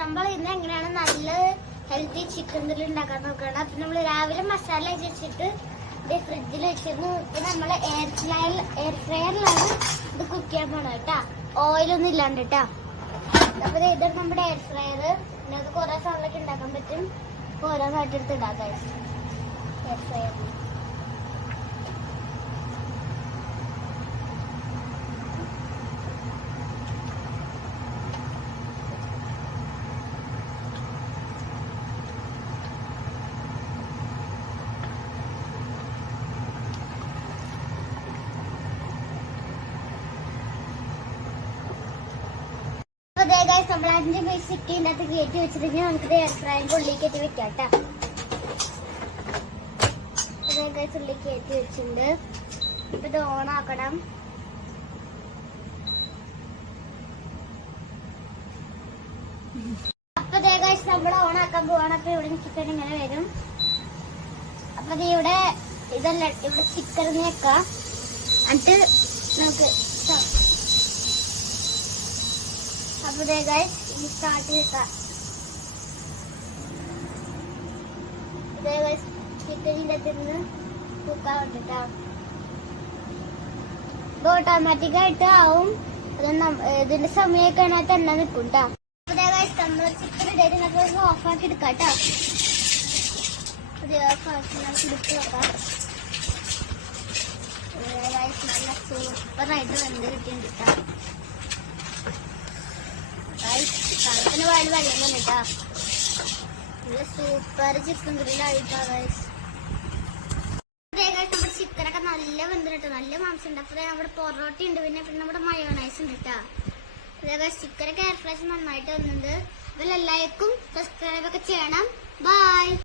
നമ്മൾ ഇന്ന് എങ്ങനെയാണ് നല്ല ഹെൽത്തി ചിക്കൻ കറി ഉണ്ടാക്കാൻ നോക്കണം. അപ്പൊ നമ്മൾ രാവിലെ മസാല വെച്ചിട്ട് ഫ്രിഡ്ജിൽ വെച്ചിരുന്നു. ഇപ്പൊ നമ്മള് എയർ ഫ്രയറിലാണ് ഇത് കുക്ക് ചെയ്യാൻ പോണത് കേട്ടാ. ഓയിലൊന്നും ഇല്ലാണ്ട് കേട്ടാ. അപ്പൊ ഇത് നമ്മുടെ എയർ ഫ്രയർ. പിന്നെ അത് കുറെ സാധനങ്ങളൊക്കെ ഉണ്ടാക്കാൻ പറ്റും. ഓരോന്നായിട്ട് എടുത്ത് ഇടാം എയർ ഫ്രയർ. നമ്മൾ 5 പീസ് ചിക്കൻ്റെ അകത്ത് കയറ്റി വെച്ചിട്ടുണ്ടെങ്കിൽ നമുക്ക് എയർ ഫ്രൈൻ്റെ ഉള്ളിൽ കയറ്റി വെക്കാം കേട്ടാ. ഉള്ളിൽ കയറ്റി വെച്ചിട്ടുണ്ട്. ഇപ്പൊ ഇത് ഓണാക്കണം. അപ്പൊ നമ്മൾ ഓണാക്കാൻ പോവാണ്. അപ്പൊ ഇവിടെ ചിക്കൻ ഇങ്ങനെ വരും. അപ്പൊ ഇവിടെ ഇതല്ല, ഇവിടെ ചിക്കൻ വെക്കാം. എന്നിട്ട് നമുക്ക് അപ്പൊ ഇനി സ്റ്റാർട്ട് ചെയ്താ ചിക്കനിന്റെ തിന്ന് കുക്കാൻ വേണ്ടിട്ടാ. ഇത് ഓട്ടോമാറ്റിക് ആയിട്ട് ആവും. ഇതിന്റെ സമയമൊക്കെ ആണെങ്കിൽ തന്നെ നിൽക്കും കേട്ടോ. നമ്മൾ ചിക്കൻ ഇടയിൽ ഓഫാക്കി എടുക്കാം കേട്ടോ. എടുത്ത് വെക്കാം. നല്ല സൂപ്പറായിട്ട് വെന്ത് കിട്ടിയിട്ടുണ്ട് കേട്ടോ. കണക്കിന് വായിൽ വെള്ളം വന്നിട്ടാ. നല്ല സൂപ്പർ ചിക്കൻ ഗ്രില്ലായിട്ടാ. നമ്മുടെ ചിക്കനൊക്കെ നല്ല വെന്തിട്ട് നല്ല മാംസം ഉണ്ട്. അപ്പൊ നമ്മുടെ പൊറോട്ട ഉണ്ട്. പിന്നെ നമ്മുടെ മയോണൈസ് ഉണ്ട് കേട്ടാ. ചിക്കനൊക്കെ എയർ ഫ്രൈസ് നന്നായിട്ട് വന്നിട്ടുണ്ട്. അപ്പൊ എല്ലാവർക്കും സബ്സ്ക്രൈബ് ഒക്കെ ചെയ്യണം. ബൈ.